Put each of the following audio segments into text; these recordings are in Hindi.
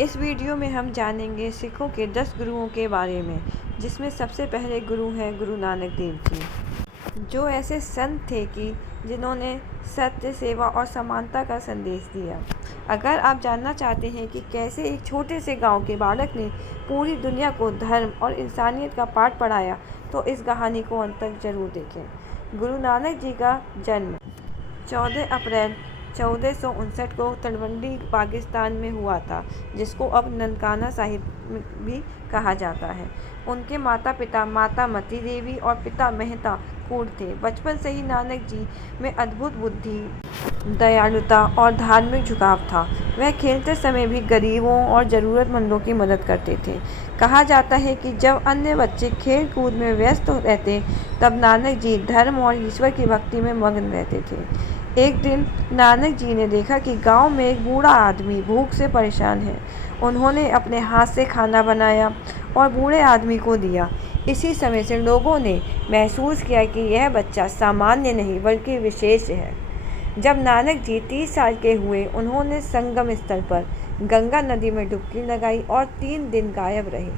इस वीडियो में हम जानेंगे सिखों के 10 गुरुओं के बारे में, जिसमें सबसे पहले गुरु हैं गुरु नानक देव जी, जो ऐसे संत थे कि जिन्होंने सत्य, सेवा और समानता का संदेश दिया। अगर आप जानना चाहते हैं कि कैसे एक छोटे से गांव के बालक ने पूरी दुनिया को धर्म और इंसानियत का पाठ पढ़ाया, तो इस कहानी को अंत तक जरूर देखें। गुरु नानक जी का जन्म 14 अप्रैल 1459 को तलवंडी पाकिस्तान में हुआ था, जिसको अब ननकाना साहिब भी कहा जाता है। उनके माता पिता माता मती देवी और पिता मेहता कूर थे। बचपन से ही नानक जी में अद्भुत बुद्धि, दयालुता और धार्मिक झुकाव था। वह खेलते समय भी गरीबों और ज़रूरतमंदों की मदद करते थे। कहा जाता है कि जब अन्य बच्चे खेल कूद में व्यस्त रहते, तब नानक जी धर्म और ईश्वर की भक्ति में मग्न रहते थे। एक दिन नानक जी ने देखा कि गांव में एक बूढ़ा आदमी भूख से परेशान है। उन्होंने अपने हाथ से खाना बनाया और बूढ़े आदमी को दिया। इसी समय से लोगों ने महसूस किया कि यह बच्चा सामान्य नहीं बल्कि विशेष है। जब नानक जी 30 साल के हुए, उन्होंने संगम स्थल पर गंगा नदी में डुबकी लगाई और 3 दिन गायब रहे।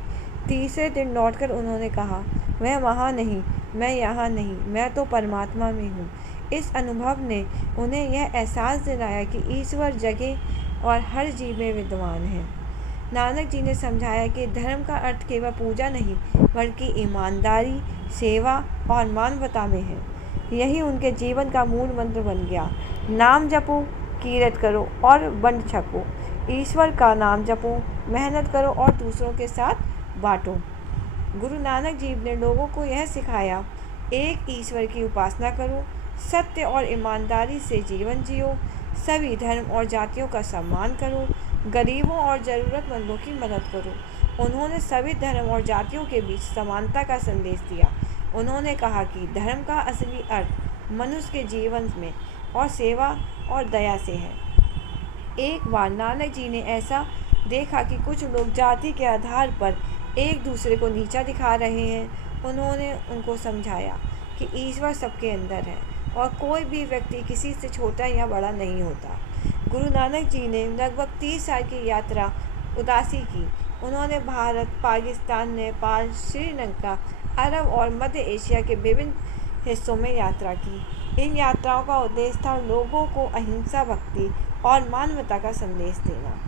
तीसरे दिन लौटकर उन्होंने कहा, मैं वहाँ नहीं, मैं यहाँ नहीं, मैं तो परमात्मा में हूँ। इस अनुभव ने उन्हें यह एहसास दिलाया कि ईश्वर जगह और हर जीव में विद्यमान है। नानक जी ने समझाया कि धर्म का अर्थ केवल पूजा नहीं, बल्कि ईमानदारी, सेवा और मानवता में है। यही उनके जीवन का मूल मंत्र बन गया। नाम जपो, कीरत करो और बंड छको। ईश्वर का नाम जपो, मेहनत करो और दूसरों के साथ बांटो। गुरु नानक जी ने लोगों को यह सिखाया, एक ईश्वर की उपासना करो, सत्य और ईमानदारी से जीवन जियो, सभी धर्म और जातियों का सम्मान करो, गरीबों और ज़रूरतमंदों की मदद करो। उन्होंने सभी धर्म और जातियों के बीच समानता का संदेश दिया। उन्होंने कहा कि धर्म का असली अर्थ मनुष्य के जीवन में और सेवा और दया से है। एक बार नानक जी ने ऐसा देखा कि कुछ लोग जाति के आधार पर एक दूसरे को नीचा दिखा रहे हैं। उन्होंने उनको समझाया कि ईश्वर सबके अंदर है और कोई भी व्यक्ति किसी से छोटा या बड़ा नहीं होता। गुरु नानक जी ने लगभग 30 साल की यात्रा उदासी की। उन्होंने भारत, पाकिस्तान, नेपाल, श्रीलंका, अरब और मध्य एशिया के विभिन्न हिस्सों में यात्रा की। इन यात्राओं का उद्देश्य था लोगों को अहिंसा, भक्ति और मानवता का संदेश देना।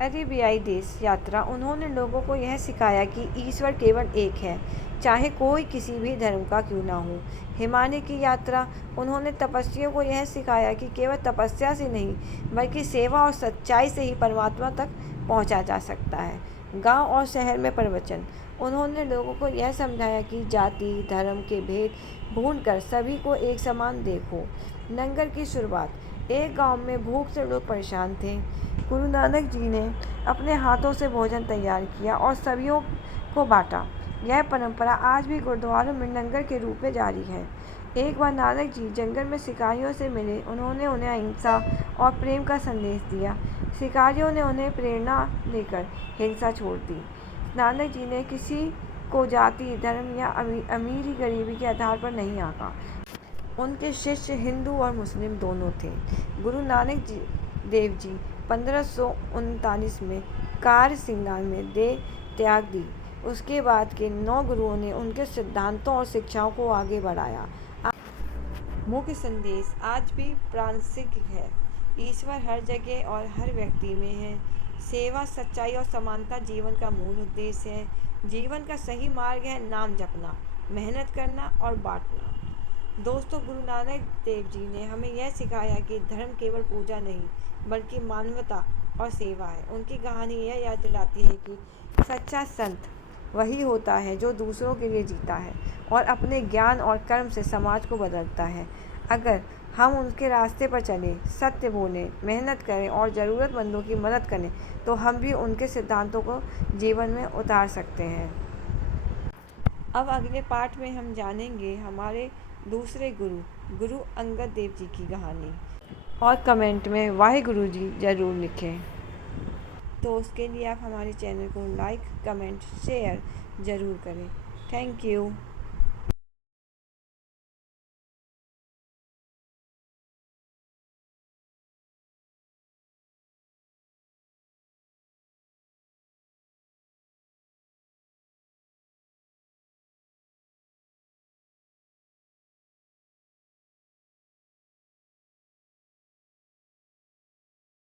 अरेबियाई देश यात्रा उन्होंने लोगों को यह सिखाया कि ईश्वर केवल एक है, चाहे कोई किसी भी धर्म का क्यों ना हो। हिमालय की यात्रा उन्होंने तपस्वियों को यह सिखाया कि केवल तपस्या से नहीं, बल्कि सेवा और सच्चाई से ही परमात्मा तक पहुंचा जा सकता है। गांव और शहर में प्रवचन उन्होंने लोगों को यह समझाया कि जाति धर्म के भेद भूलकर सभी को एक समान देखो। लंगर की शुरुआत एक गांव में भूख से लोग परेशान थे। गुरु नानक जी ने अपने हाथों से भोजन तैयार किया और सभी को बांटा। यह परंपरा आज भी गुरुद्वारों में लंगर के रूप में जारी है। एक बार नानक जी जंगल में शिकारियों से मिले। उन्होंने उन्हें अहिंसा और प्रेम का संदेश दिया। शिकारियों ने उन्हें प्रेरणा देकर हिंसा छोड़ दी। नानक जी ने किसी को जाति, धर्म या अमीरी गरीबी के आधार पर नहीं आंका। उनके शिष्य हिंदू और मुस्लिम दोनों थे। गुरु नानक देव जी 1539 में कार सिंगार में देह त्याग दी। उसके बाद के 9 गुरुओं ने उनके सिद्धांतों और शिक्षाओं को आगे बढ़ाया। मुख्य संदेश आज भी प्रासंगिक है। ईश्वर हर जगह और हर व्यक्ति में है। सेवा, सच्चाई और समानता जीवन का मूल उद्देश्य है। जीवन का सही मार्ग है नाम जपना, मेहनत करना और बांटना। दोस्तों, गुरु नानक देव जी ने हमें यह सिखाया कि धर्म केवल पूजा नहीं, बल्कि मानवता और सेवा है। उनकी कहानी यह याद दिलाती है कि सच्चा संत वही होता है जो दूसरों के लिए जीता है और अपने ज्ञान और कर्म से समाज को बदलता है। अगर हम उनके रास्ते पर चलें, सत्य बोलें, मेहनत करें और ज़रूरतमंदों की मदद करें, तो हम भी उनके सिद्धांतों को जीवन में उतार सकते हैं। अब अगले पार्ट में हम जानेंगे हमारे दूसरे गुरु अंगद देव जी की कहानी। और कमेंट में वाहिगुरु जी ज़रूर लिखें। तो उसके लिए आप हमारे चैनल को लाइक, कमेंट, शेयर ज़रूर करें। Thank you.